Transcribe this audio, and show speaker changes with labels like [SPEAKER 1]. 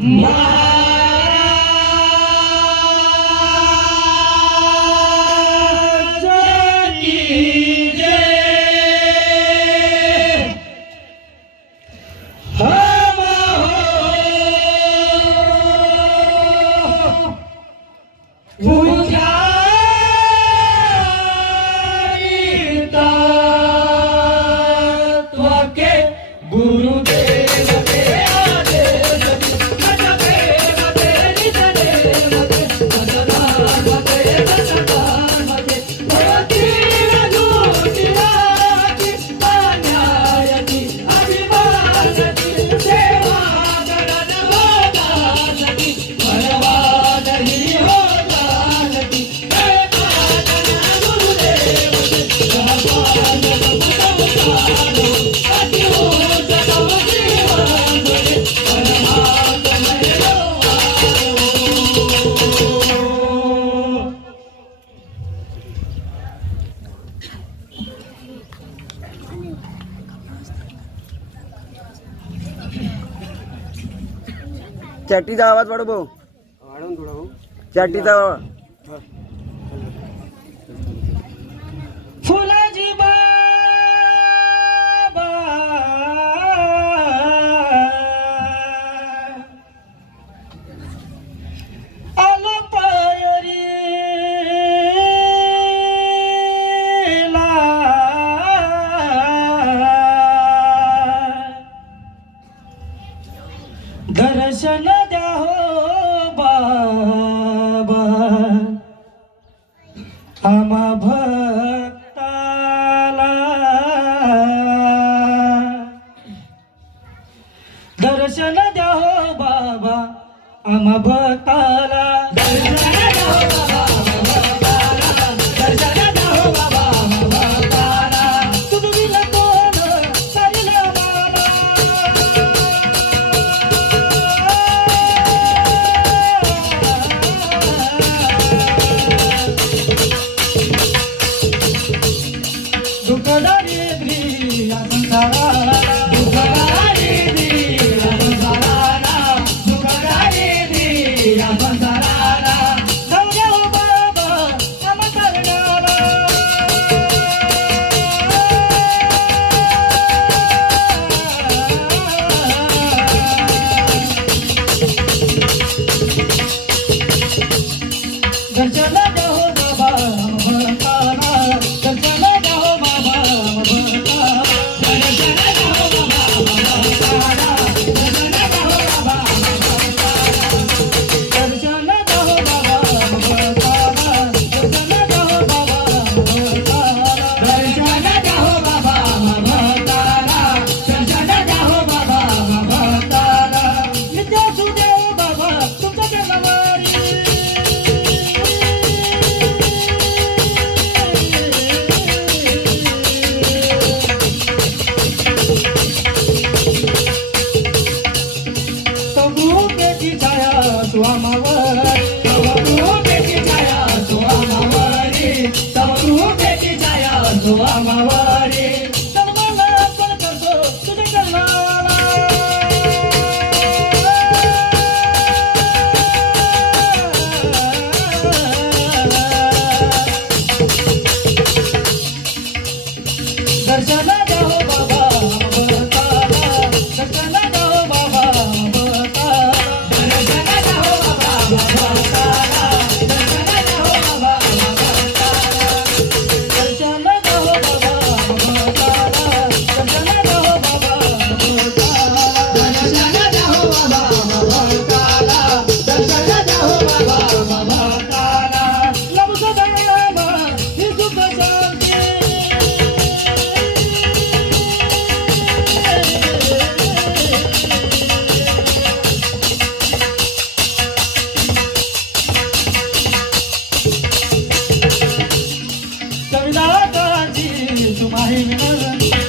[SPEAKER 1] Yeah. चॅटीचा आवाज वाढव भाऊ.
[SPEAKER 2] वाढवून थोडा भाऊ.
[SPEAKER 3] दर्शन द्या हो बाबा. आमा भक्ताला दर्शन द्या हो बाबा. आमा भक्ताला दर्शन द्या हो રે ગ્રી આ સંસારા Tava tu, baby, jaya, tu amavare. तुम्हारी मिलन